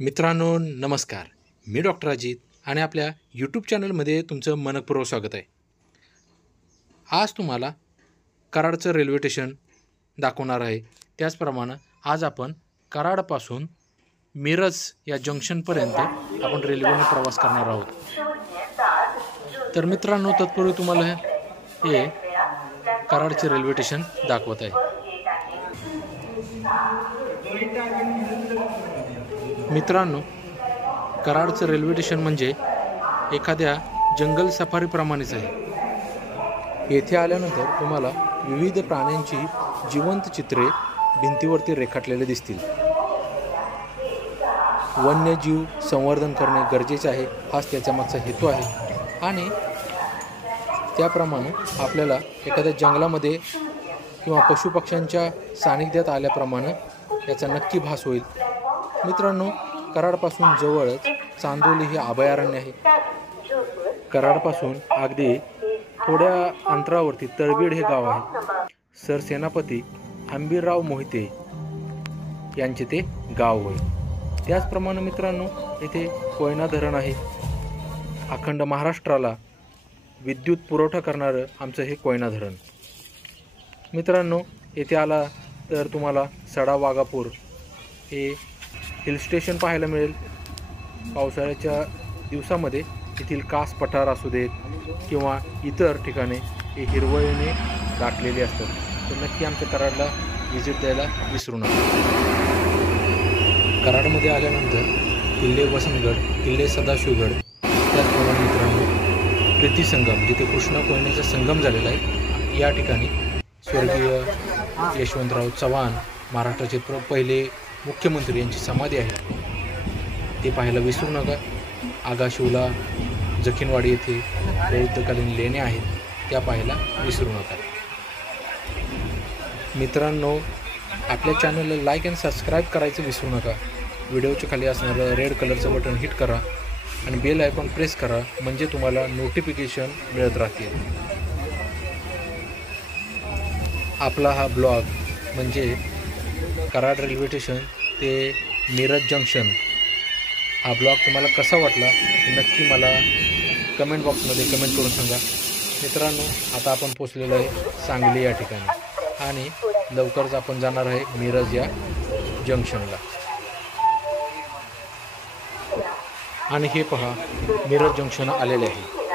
मित्रांनो नमस्कार, मी डॉक्टर अजित आणि आपल्या यूट्यूब चॅनलमध्ये तुमचं मनपूर्वक स्वागत आहे. आज तुम्हाला कराडचं रेल्वे स्टेशन दाखवणार आहे. त्याचप्रमाणे आज आपण कराडपासून मिरज या जंक्शनपर्यंत आपण रेल्वेने प्रवास करणार आहोत. तर मित्रांनो तत्पूर्वी तुम्हाला हे कराडचे रेल्वे स्टेशन दाखवत आहे. मित्रांनो कराडचं रेल्वे स्टेशन म्हणजे एखाद्या जंगल सफारीप्रमाणेच आहे. येथे आल्यानंतर तुम्हाला विविध प्राण्यांची जिवंत चित्रे भिंतीवरती रेखाटलेले दिसतील. वन्यजीव संवर्धन करणे गरजेचे आहे, हाच त्याच्या मागचा हेतू आहे. आणि त्याप्रमाणे आपल्याला एखाद्या जंगलामध्ये किंवा पशुपक्ष्यांच्या सानिध्यात आल्याप्रमाणे याचा नक्की भास होईल. मित्रांनो कराडपासून जवळच चांदोली हे अभयारण्य आहे. कराडपासून अगदी थोड्या अंतरावरती तळबीड हे गाव आहे. सरसेनापती हंबीरराव मोहिते यांचे ते गाव होय. त्याचप्रमाणे मित्रांनो येथे कोयना धरण आहे. अखंड महाराष्ट्राला विद्युत पुरवठा करणारं आमचं हे कोयना धरण. मित्रांनो येथे आला तर तुम्हाला सडा वाघापूर हे हिल स्टेशन पाहायला मिळेल. पावसाळ्याच्या दिवसामध्ये येथील कास पठार असू देत किंवा इतर ठिकाणे हे हिरवळीने दाटलेले असतात. तर नक्की आमच्या कराडला व्हिजिट द्यायला विसरू नका. कराडमध्ये आल्यानंतर किल्ले वसंतगड, किल्ले सदाशिवगड, त्याचप्रमाणे मित्रांनो प्रीती संगम जिथे कृष्णा कोयनेचा संगम झालेला आहे, या ठिकाणी स्वर्गीय यशवंतराव चव्हाण महाराष्ट्राचे पहिले मुख्यमंत्री यांची समाधी आहे, ते पाहायला विसरू नका. आगाशिवला जखीनवाडी येथे बौद्धकालीन लेण्या आहेत, त्या पाहायला विसरू नका. मित्रांनो आपल्या चॅनलला लाईक आणि सबस्क्राईब करायचं विसरू नका. व्हिडिओच्या खाली असणारं रेड कलरचं बटन हिट करा आणि बेल आयकॉन प्रेस करा, म्हणजे तुम्हाला नोटिफिकेशन मिळत राहतील. आपला हा ब्लॉग म्हणजे कराड रेल्वे स्टेशन ते मिरज जंक्शन हा ब्लॉग तुम्हाला कसा वाटला हे नक्की मला कमेंट बॉक्समध्ये कमेंट करून सांगा. मित्रांनो आता आपण पोचलेलो आहे सांगली या ठिकाणी आणि लवकरच आपण जाणार आहे मिरज या जंक्शनला. आणि हे पहा मिरज जंक्शन आलेले आहे.